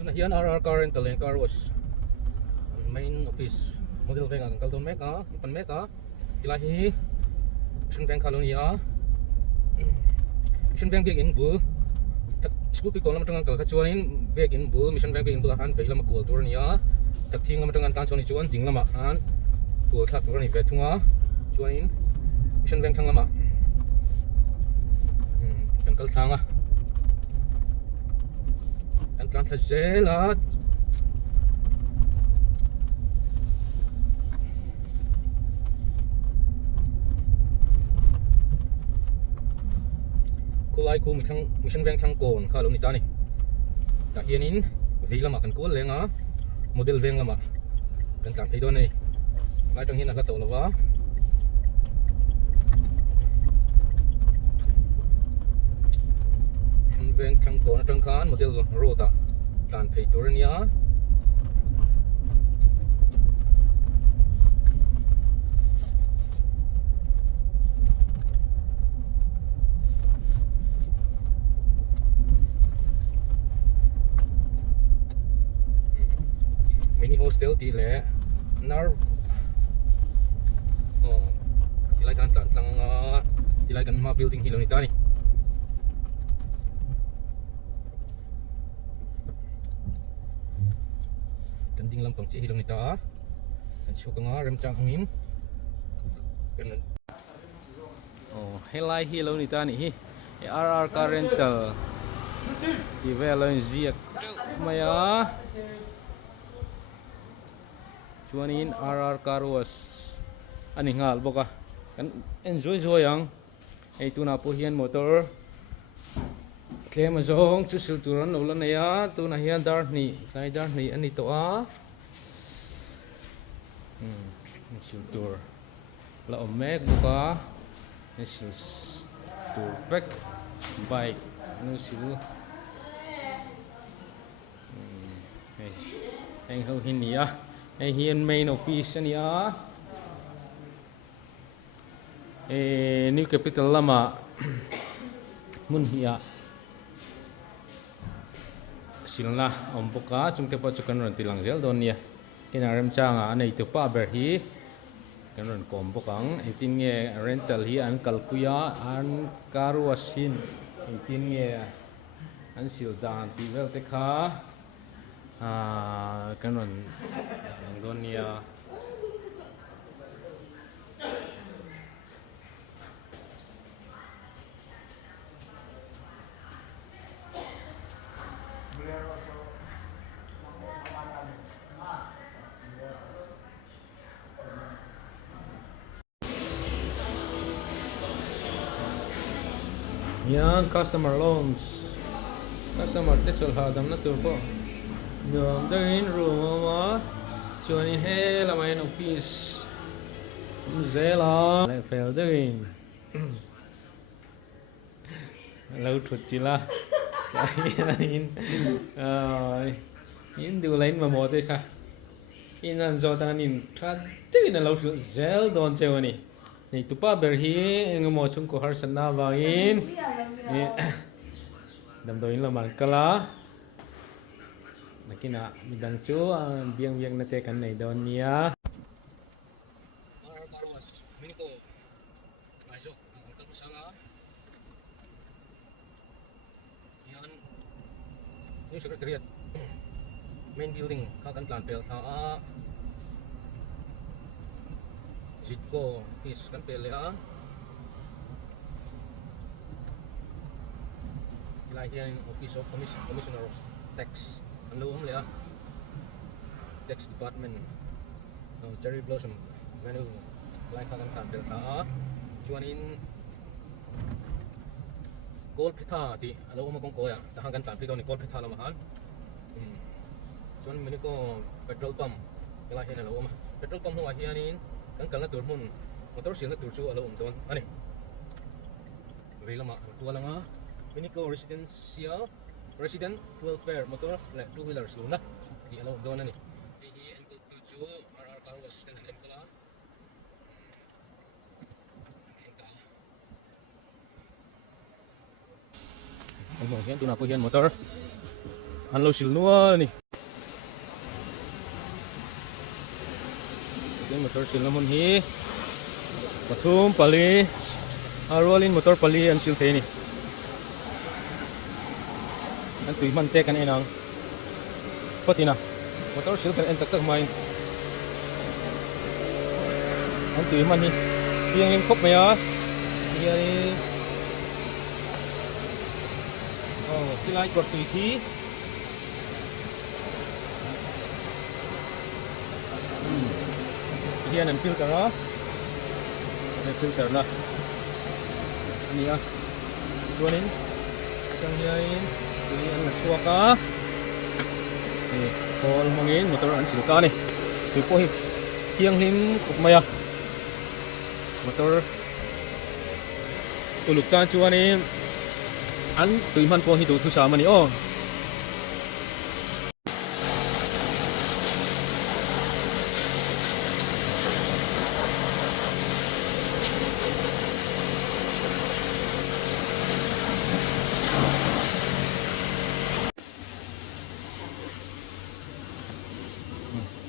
Hian RR car rental and car wash main office model veng ang kaldon meka pan meka ila hi mission veng kalonia mission veng in bu school pi ko lam tang kal kha chuanin back in bu mission veng in bu han veila ma kul tur nia tak thing lam tang tan choni chuan ding lama han kul thak tur ni ve thunga chuanin mission veng thang lama kan kal thanga kan translate kulai ku mission veng thang kon kha lo ni ta ni ta hianin vi lama kan kul lenga model veng lama kan tang thei don ni ngai tang hin a ka to lawa mission veng thang kon tang khan model ro ta tan thei tur nia mini hostel ti le nar tilai kan tan tang tilai kan ma building hi lo ni ta ni kan ding lam pang chi hi lo ni ta kan chu ka nga rem chang ngin kan helai hi lo ni ta ni hi RR car rental ti velo ziak maya chuanin RR car wash ani ngal boka kan enjoy yang ei tuna po hian motor klem zong chu sil turan lo la ya tuna hian dar ni sai dar ni ani to a sil tur la omek boka sil tur pek bike no sil anh hậu hin ni a ai hiền main office ania new capital lama mun hiya silna omboka chungte pa chukan ron tilang gel don nia kinarem changa anei to pa ber hi kan ron kom bokang 18 nge rental hi an kalkuya an karwasin 18 nge an sildan ti vel te kha kan ron don nia yan customer loans customer techal hadam na turbo đường đến room mà chuan in he là main office dễ lo lại fail đến lâu thuật chỉ là in điều lấy mà một đấy cả in ăn do ta in thoát thế là lâu thuật dễ đòn treo này này tụi ba beri người mua chung có har sana vào in đầm đôi là mảng kala nakina midang chu biang na te kan nei don nia miniko masuk angkat sana yan new secretariat main building ka kan tlan pel tha a jitko is kan pel le a ila hian office of commissioner of tax Hello, Lea. Tax department. Cherry blossom menu. Like how can tell sa. Chuan in gold pita di. Hello, mo kong koya. Tahan kan tan pito ni gold pita la mahal. Chuan menu ko petrol pump. Kala hian hello ma. Petrol pump no hianin kan kala tur mun. Motor sil na tur chu hello don. Ani. Vela ma tua langa. Menu ko resident welfare motor le two wheelers luna di alo don ani hi en ko tu chu RR car wash ten en kala mo hian tuna po hian motor อันเราสิลนัวนี่เรื่องมอเตอร์สิลน้ำมันฮีปทุมปาลีอารวลินมอเตอร์ปาลีอันสิลเทนี่อันตุยมันเตะกันเองนังพอดีนะมอเตอร์สิลกันเอ็นตักตักไม่อันตุยมันนี่ยังครบไหมอ่ะยังที่ไล่กดตุยทีdia nan filter lah, ada filter lah. Ini ah, tuanin, yang lain, ini yang suaka. Ni, kalau mungkin motor an silka ni, tipu hip, tiang him kumaya. Motor tulukan tuanin, an tuiman po hidup tu sama ni oh.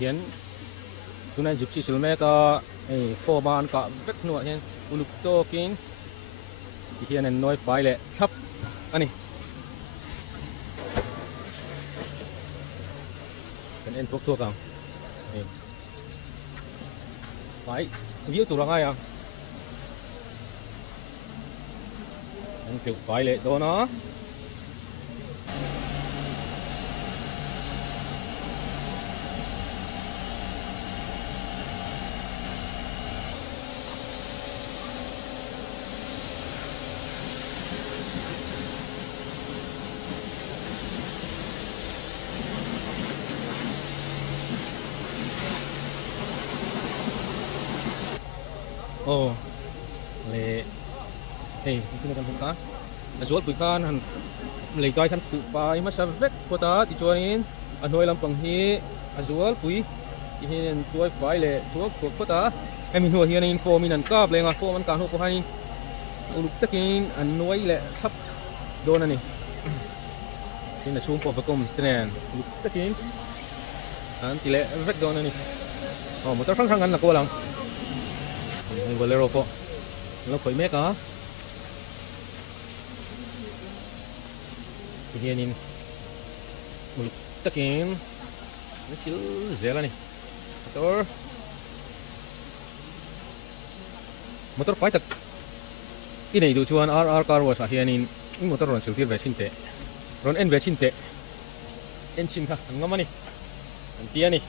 Hiện chúng này giúp chị sử mẹ có phô bàn có vết nụa hiện ulu to kín thì hiện này nói phải lệ thấp anh này cần em thuốc càng phải viết tụ là ngay à anh chụp phải lệ đó nó oh le hey sini kan buka azul bukan han le kai kan tu pai masa vek kota ti chuanin anoi lampang hi azul pui hin tuai pai le tuak kota em hin hian in form in an kap lenga form an kan hu po hai uluk takin anoi le thap don ani tin na chum po vakom tren uluk takin an ti le vek don ani oh motor sang an la ko lang ang bolero po lo koy meka hianin muluk takin nasil zela ni motor pai tak ini du chuan RR car wash hianin motor ron siltir vesinte ron en vesinte engine ka ngamani antiani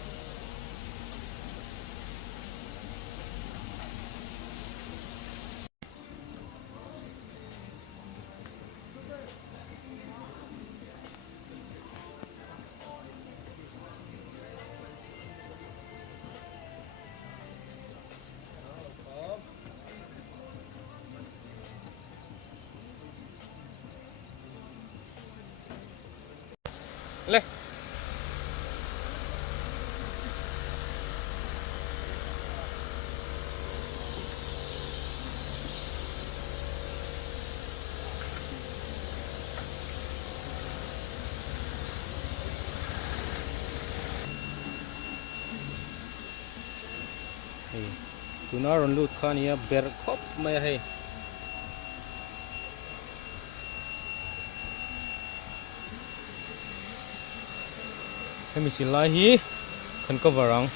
le tunaron lut khania ber khop mai hai kami silahi kan coverang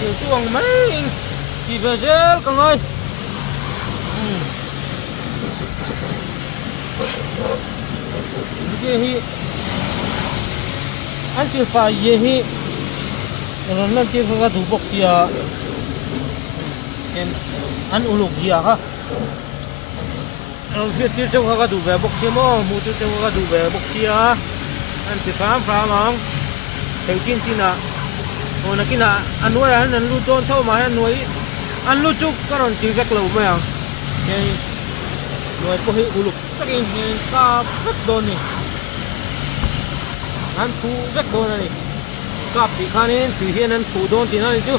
chiều chuồng mấy chỉ về dễ con ơi. ये ही anti-fire ये ही रनन के का धूपक किया इन अन उलुक किया का फिर तीर से का धूपे बक्सी मो मुझे से का धूपे बक्सिया anti-fire फ्राम तेकिन तीना और न किना अनुआ है नल्लू तो थो माय अनुई अनलू चुक करोन तीरक लो में ये nuôi có hiệu lục các cái ca rất đồn này ăn thu rất đồn này cặp thì khá nên từ hiện ăn thu đồn thì nó chứ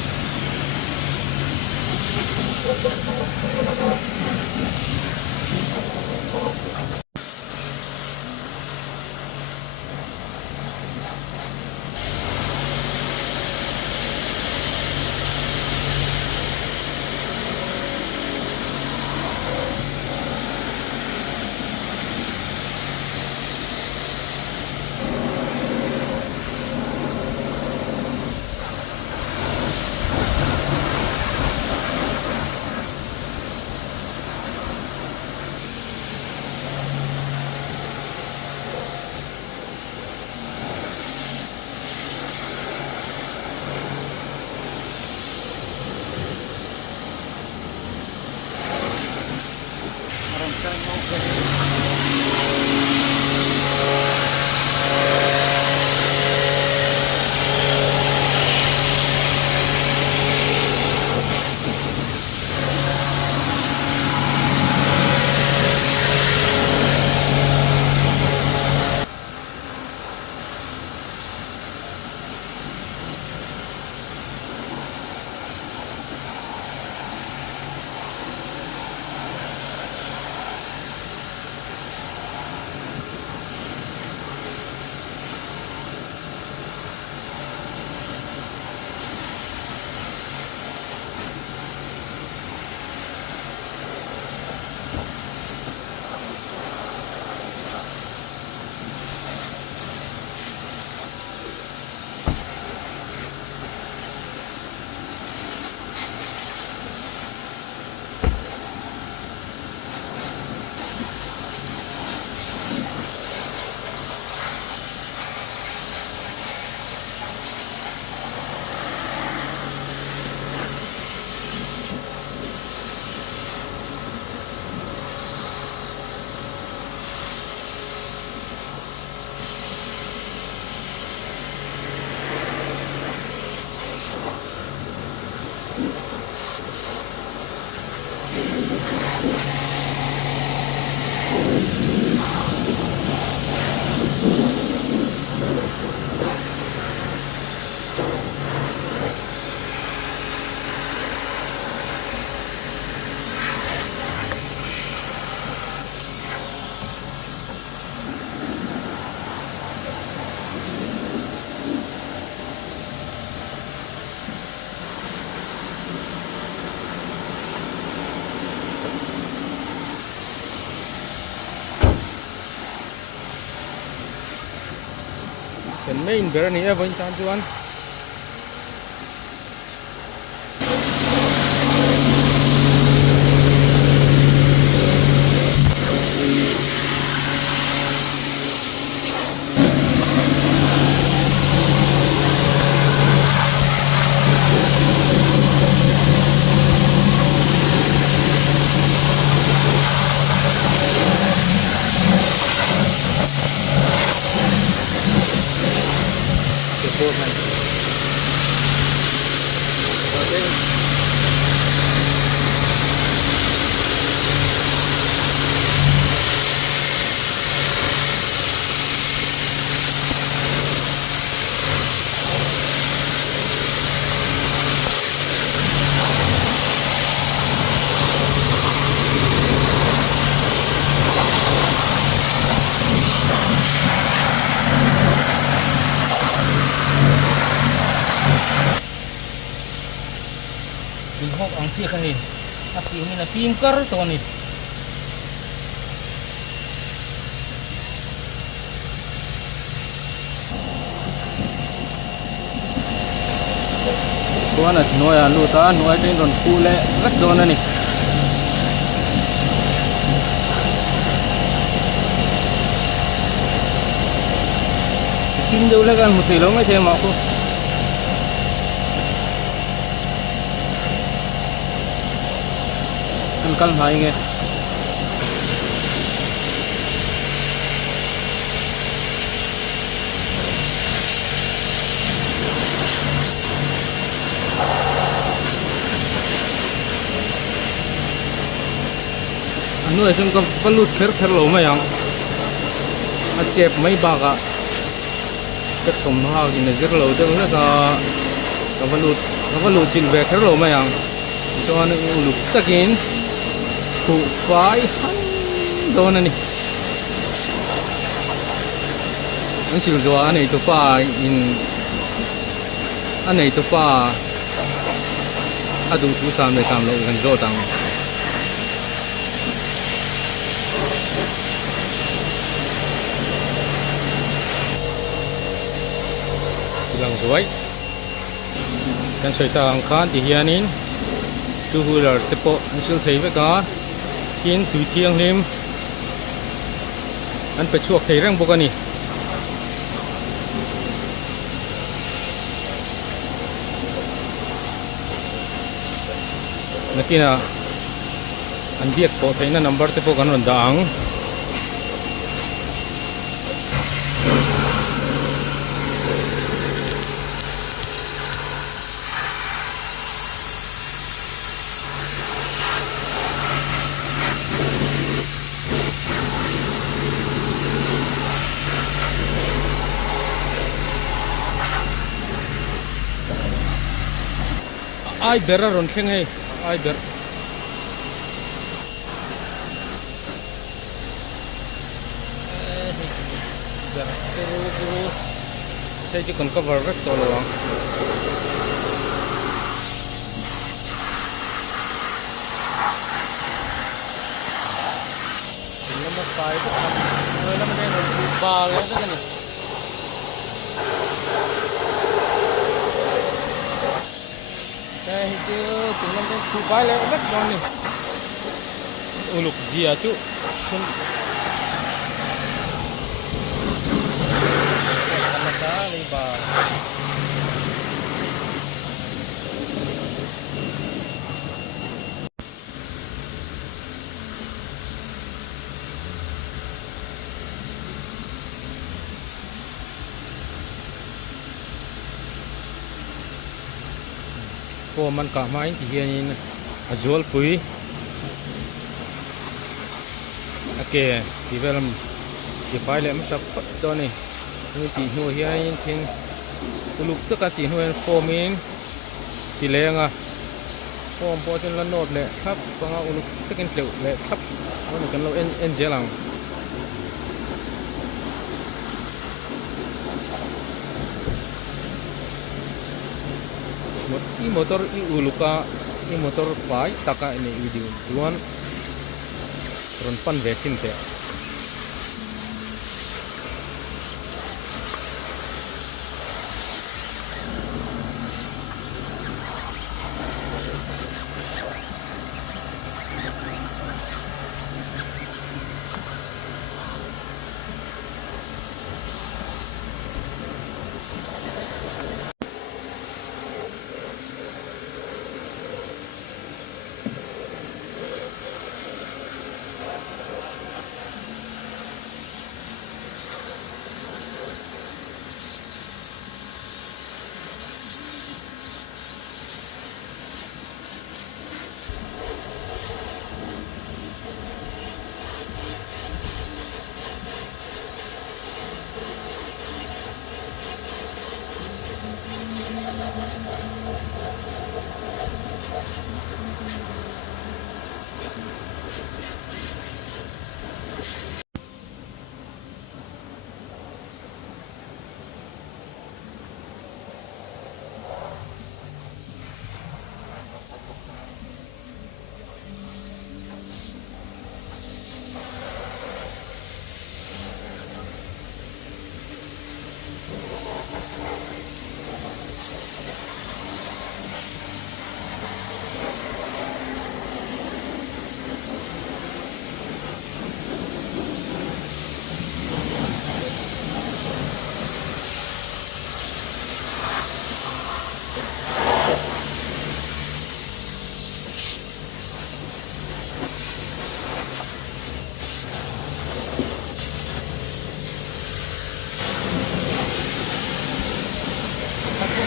เป็นไม่อินเบอร์นี่เอฟวันจันทร์ชวนโคตรมันมีหกอังเชียกันนี่ถ้าปีนี้นะปีมก็ตัวนี้ตัวนั้นหน่วยลูตาหน่วยที่โดนคูเล่รัดโดนนั่นนี่ชิมดูแล้วกันหมดสิเราไม่เทมาคุकल खाएंगे anu esem ka balut kher kher lo ma yang a chep mai ba ka ket tom ha ki ne ger lo deng na ka balut chin ve kher lo ma yang cho an ulu takin khu phai han do na ni an sil zo an ei to pa in an ei to pa adu tu sam le sam lo kan zo tang lang zuai kan soi tang khan ti hianin two wheeler te po an sil thei ve ka kin tui thiang lim an pe chuak thei rang bok ani nakina an biak po thei na number te po kan ron dang ai bera ron kheng hai ai ber ber puru sai ji kon cover rak to lo number 5 to rồi nó mới được baเลยđó này đây chứ chúng nó cái thu bài lại rất ngon này lục gì à chú không làm cá đi bà cô man cả máy thì hiện azul pui ok thì về làm thì phải làm sắp đó này như thì nuôi hiện thì lúc tất cả thì nuôi formin thì lên à form po trên lần nốt này thấp còn lúc tất cả kiểu này thấp nó cần lâu en dễ làm i motor i uluka i motor pai taka ini video tuan ronpan vaksin te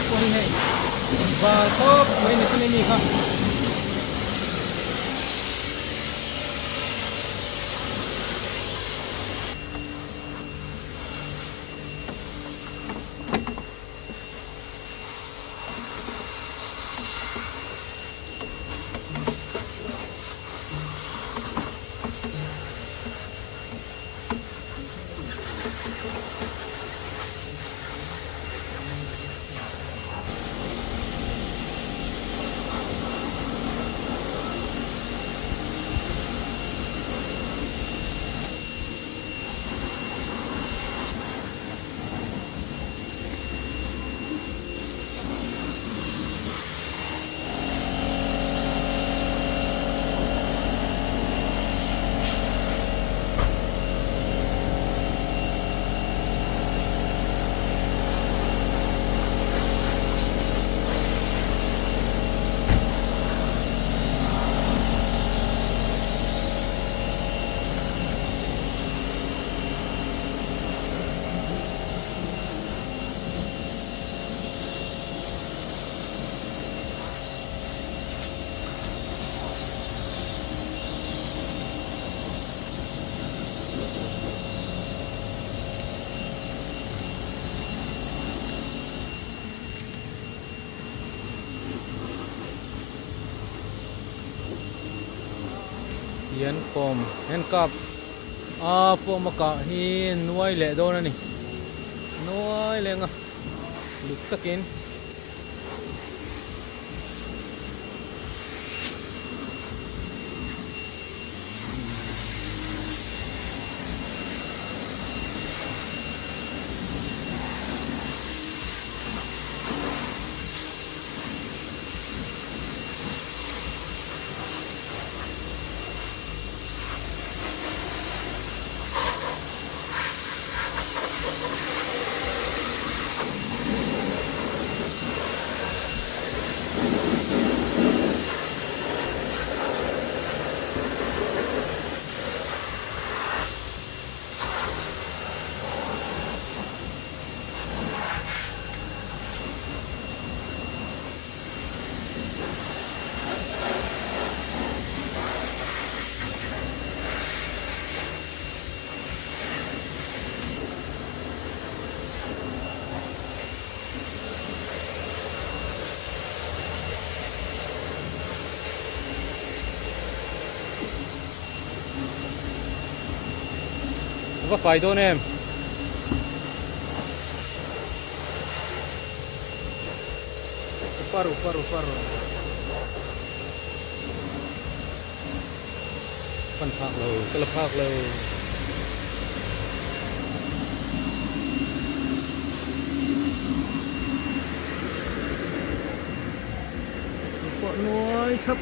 คนให้ว่าครบไม่มีที่ไม่มีครับยันปมเห็นกับพวกมะกะหินน้อยแหละโดนนะนี่น้อยเลยอ่ะลุกสักกินก็ไฟตัวเนี่ยparuปันพักเลยกระพักเลยปวดน้อยครับ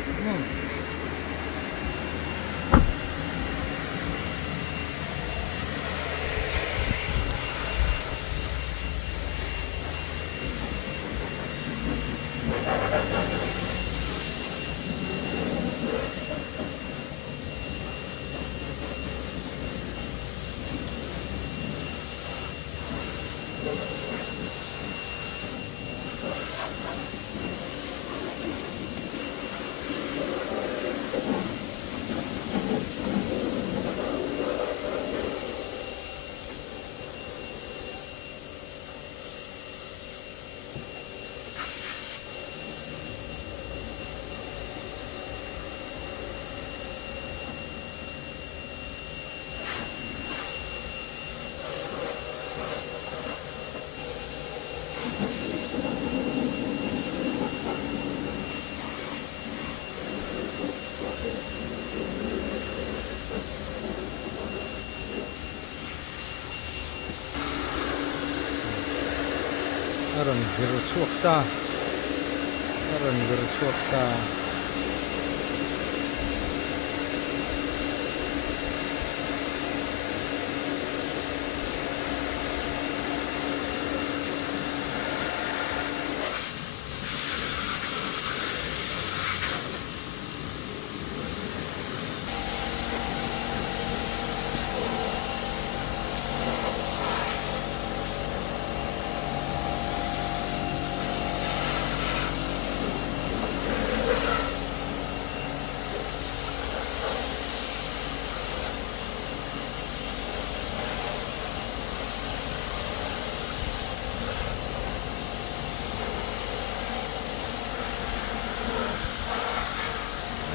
Aron bersuakta, aron bersuakta.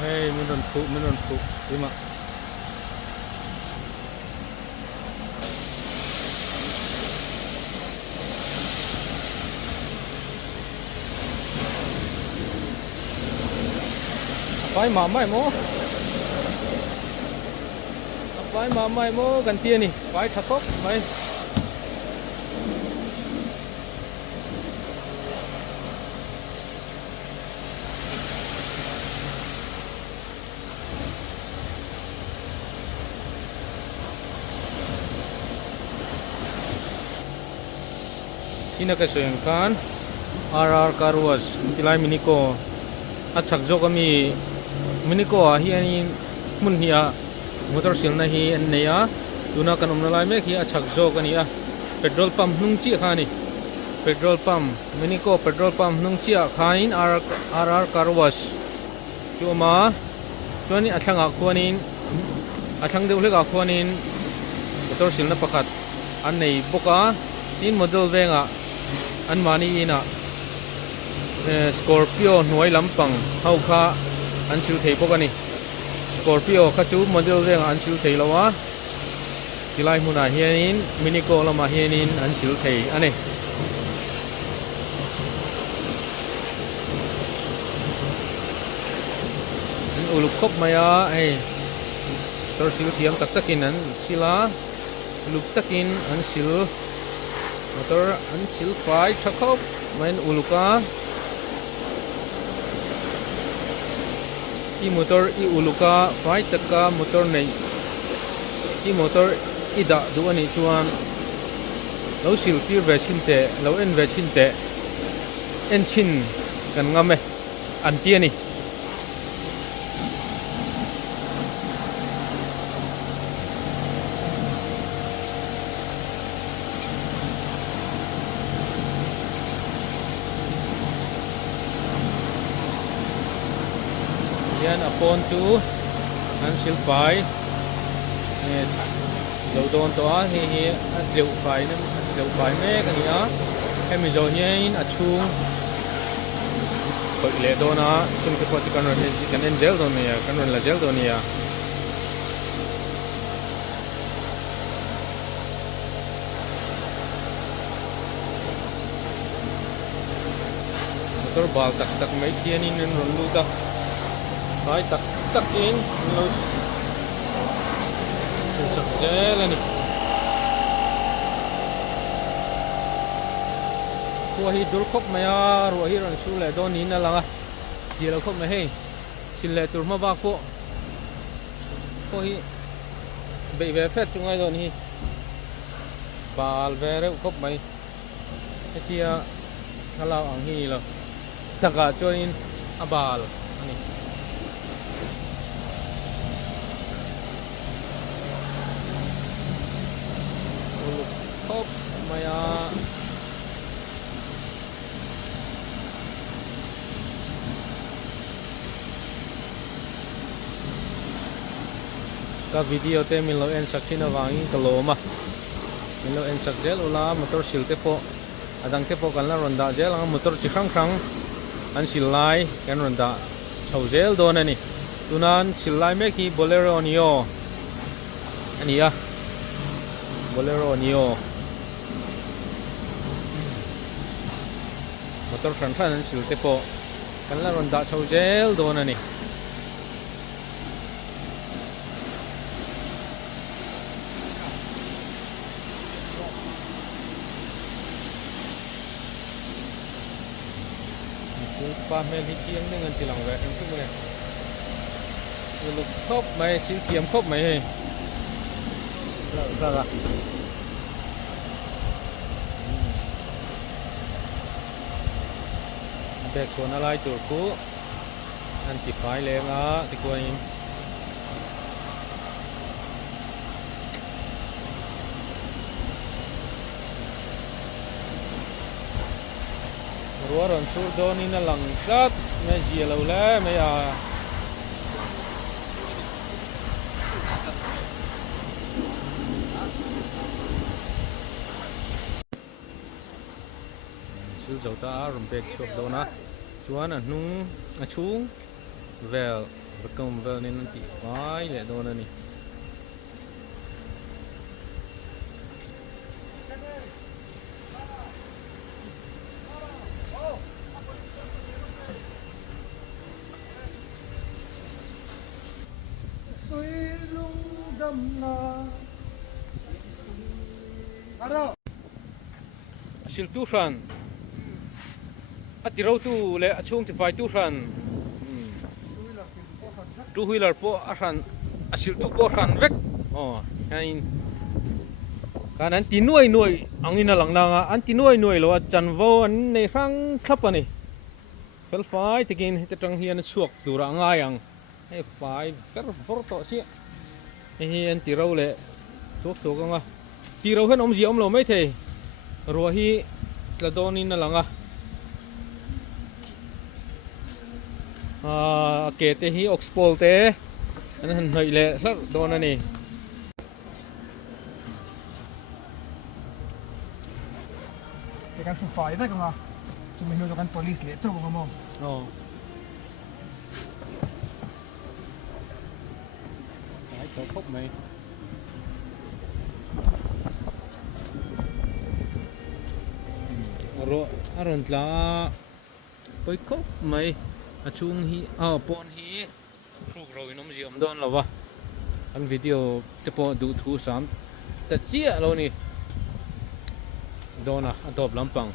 hey mình đồn phụ đi mà phải mà mai mô gần tiền nè phải thật khóc mày cái sườn kan RR Carwash tilai miniko achak jo kami miniko hi ani mun hiya motor sil na hi an neya tuna kan omna lai mek hi achak jo kania petrol pump nung chi khani petrol pump miniko petrol pump nung chi khain RR Carwash chuma chuani athanga khuanin athang deuh leka khuanin motor sil na pakhat an nei boka in model venga an mani ina Scorpio nuai lampang hau kha an sil thei bawk ani Scorpio kha chu model venga an sil thei lawa tilai hmuna hianin miniko lama hianin an sil thei ani an uluk khop maya ei tor sil thiam tak takin an sila luk takin an sil motor an sil fai thakop main uluka i motor i uluka fai taka motor nei i motor ida du ani chuan lo sil tir ve chin te lo en ve chin te en chin kan ngame an ti ani yan upon to an sil fai lo don to a hi deu fai me kan ya hemi zo nyein a chung khoi le dona chung ke poti kan en gel don ya kan la gel don ya motor bal tak mai tianin en ron lu ta Right, tak in los sak gel ani ko hi dur khop maya ro hi ron su le don in langa di lo khop me he sil le tur ma ba ko hi be ve fet chungai don hi bal ve re khop mai kia halau ang hi lo taka choin abal ani khop maya ka video te min lo en sakhina wangi kaloma min lo en sak gel ula motor sil te po adang te po kan la ronda gel ang motor chi khang an sil lai kan ronda chau gel don ani tunan sil lai me ki bolero nio ania bolero nio motor khan an sil te po kan la ronda chau gel don ani pa mel hi chiang dengan tilang ve em tu ne luk khop mai sil thiam khop mai he ra bek son alai tur ku anti fai lenga ti ko in ruaron sur don in lang kat me ji lo le me ya sil zo ta rum bek chop dona chuan a hnung a chung vel vật công vợ nên nó chỉ vái lệ đồ này. Sil tu ran atirau tu le achung ti fai tu ran two wheeler po aran asil tu po ran vek kain kanan ti nuai angina langlanga an ti nuai lo chan vo an nei rang thlap ani fel fai tikin te tang hian chuak tura ngai ang he fai ver vor to chi hi an ti ro le tuk tuk anga ti ro hen om ji om lo mai the ro hi tla donin na langa ke te hi oxpol te an hnoi le thlar don ani cái kan sufai da ka chu mi no kan police le chaw ngamo ai to khóc mày ro aron tla poi khóc mày chung hi pon hi ruk ro inom jiom don lawa an video te po du thu sam ta chia lo ni dona atop lampang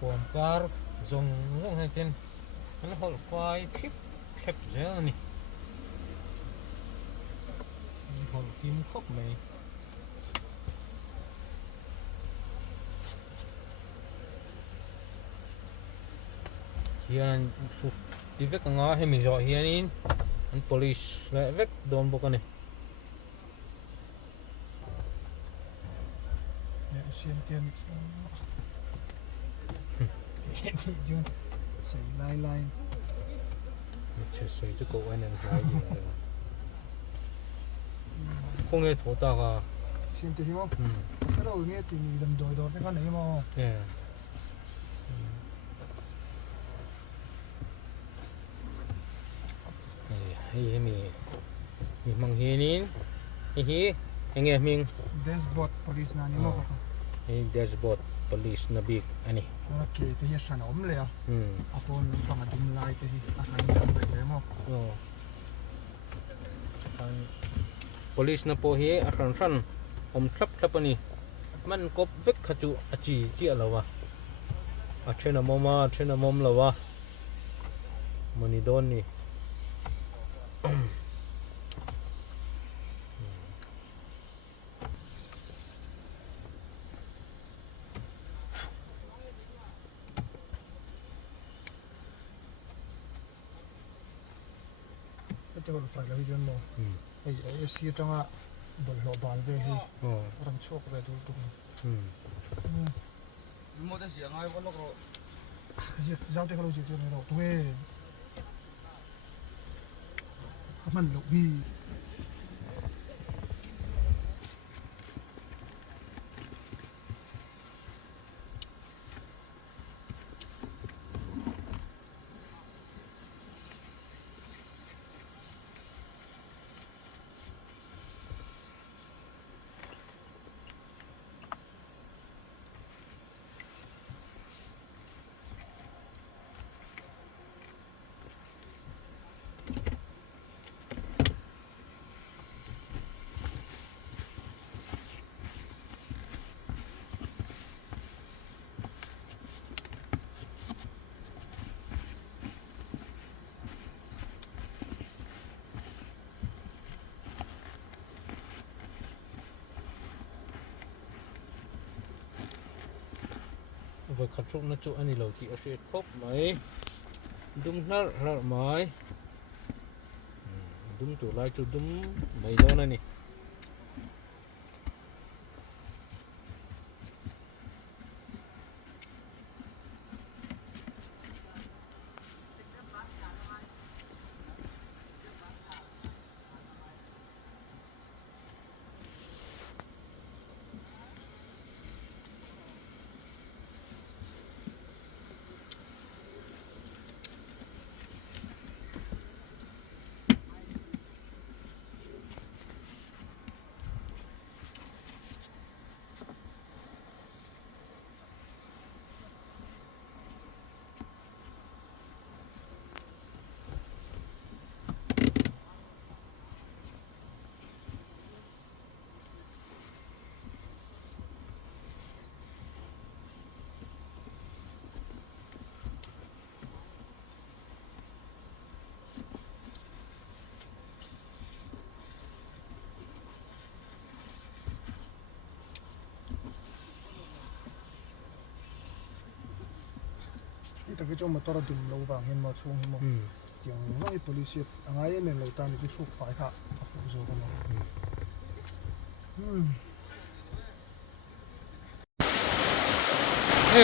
Pom car zong long hai ten an hol fai thep zel ni hol kim khop mai hian ti vek anga hemi zo hianin an police le vek don bok ani ya sian kian thì Jun sấy lai che soi chu ko anh em hai không nghe thổ ta cả sian thì himo cái đầu nghe thì đầm đồi đồi cái con này mà hay mi mang hianin hi anh em mình dashboard police na ni mo ka hi dashboard police na big ani cho ke te hi san om le apon pang dum lai te hi a han dam le mo police na po hi a ran om thlap ani man kop vek khachu achi chi alawa a thena mom lawa mani don ni cái đầu phải là cái chuyện mo ai si trong a bol lo bal ve hi ram chok ve tu tu mo ta siang ai ko lo ko giao te kalau jitu ne ro tu e man lo bi với khát rụng nó chỗ anh ấy lâu chị ở trên khóc mấy đúng nó mấy đúng chỗ lại chỗ đúng mấy đó này ที่ตะกี้จอมมาตระดุมเราวางเห็นมาช่วงเห็นมั้งอย่างน้อย police อ่างไอ้เนี่ยเราตามที่สุกฝ่ายค่ะฟูโซกันมั้ง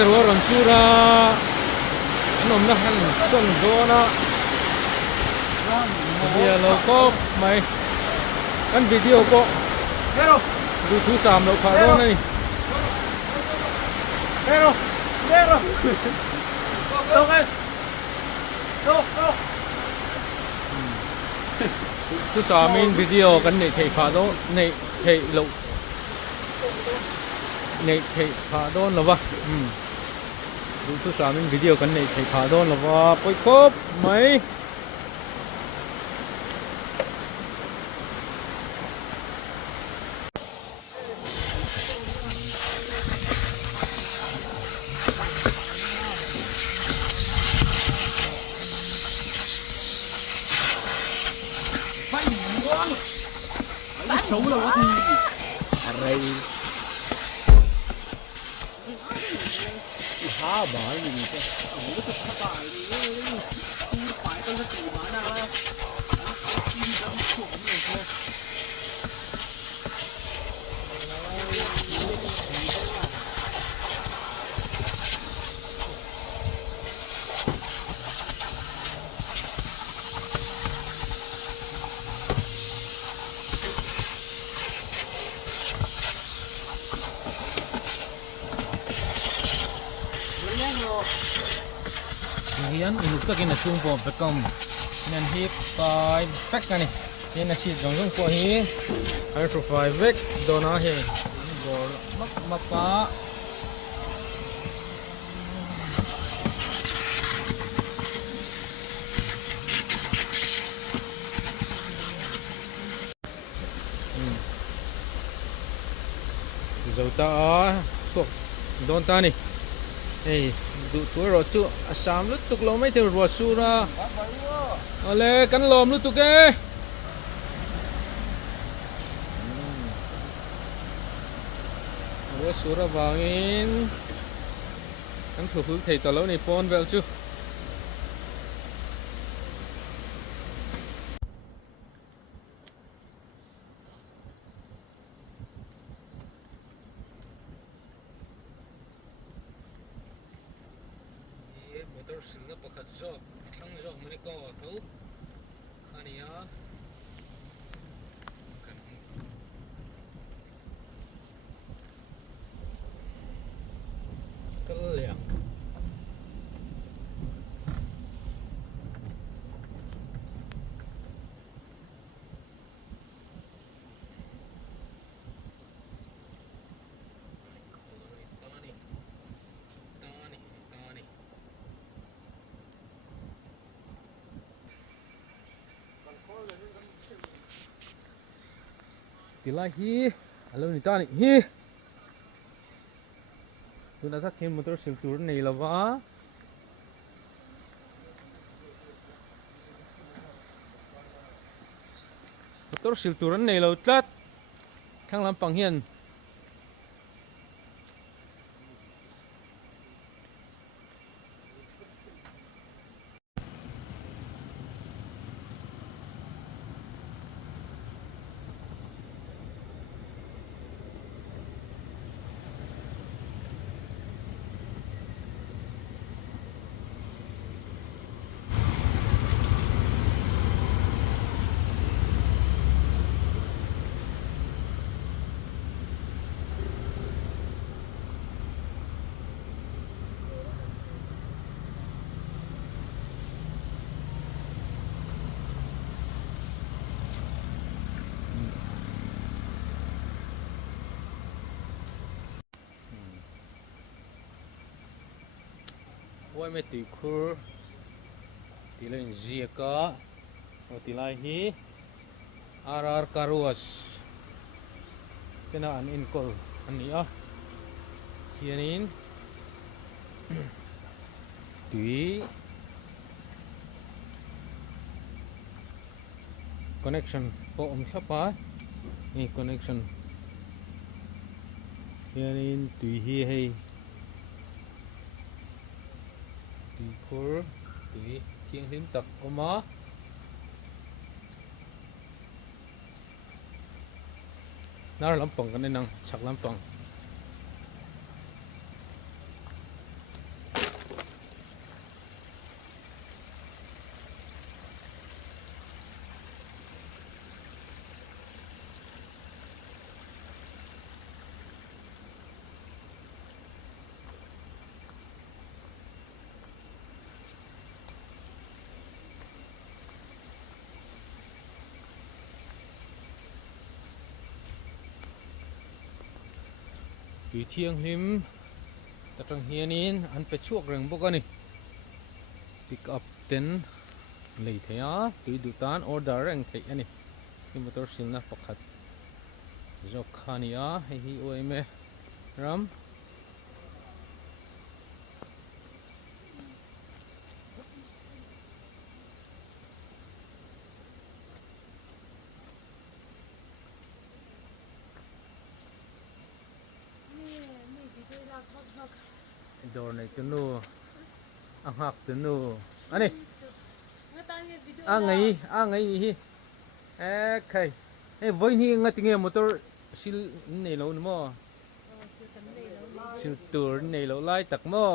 รัวรันจูระนมนะฮันส่งโดนะเดี๋ยวเราก็ไม่กันวิดีโอก็ดูทุกสามเราพาโดนี่ทุกสามมีวิดีโอกันในเทพาโดในเทเราในเทพาโดนหรอวะดูทุกสามมีวิดีโอกันในเทพาโดนหรอวะไปครบไหมYan uluk tak ina chung po bekom nan hip 5 pack kani ina chi jong jong po hi har to 5 vek dona he gol maka zauta so don ta ni hey du tuổi rồi chú sám lút tục lom mấy thứ rồi su ra ale cắn lom lút tục ke rồi su ra vangin cắn thử phước thầy tao lâu này pon về chứ motor sừng nó pakhat zo thang zo mani ko tho khania kan kalliang tilai hi alo ni ta ni hi tu na sakhin motor sil tur nei lawa motor sil tur nei lo tlat thang lam pang hian wai me ti khur ti len zia ka o ti lai hi RR karuas kena an in call ani a hianin tui connection po sapa ni connection hianin tui hi hei tùy khur tùy thiêng liêm tắc oma nar lampang kan nang sak lampang tùy thiêng liêm ta trong hianin an pe chuak reng bawk ani pick up ten lei theya tui dutan order reng thei ani hi motor silna pakhat jok khania hi oime ram dor này tu nu ang hak tu nu ani angai hi kai voi ni ngatinge motor sil nei lo mo sil tur nei lo lai tak mo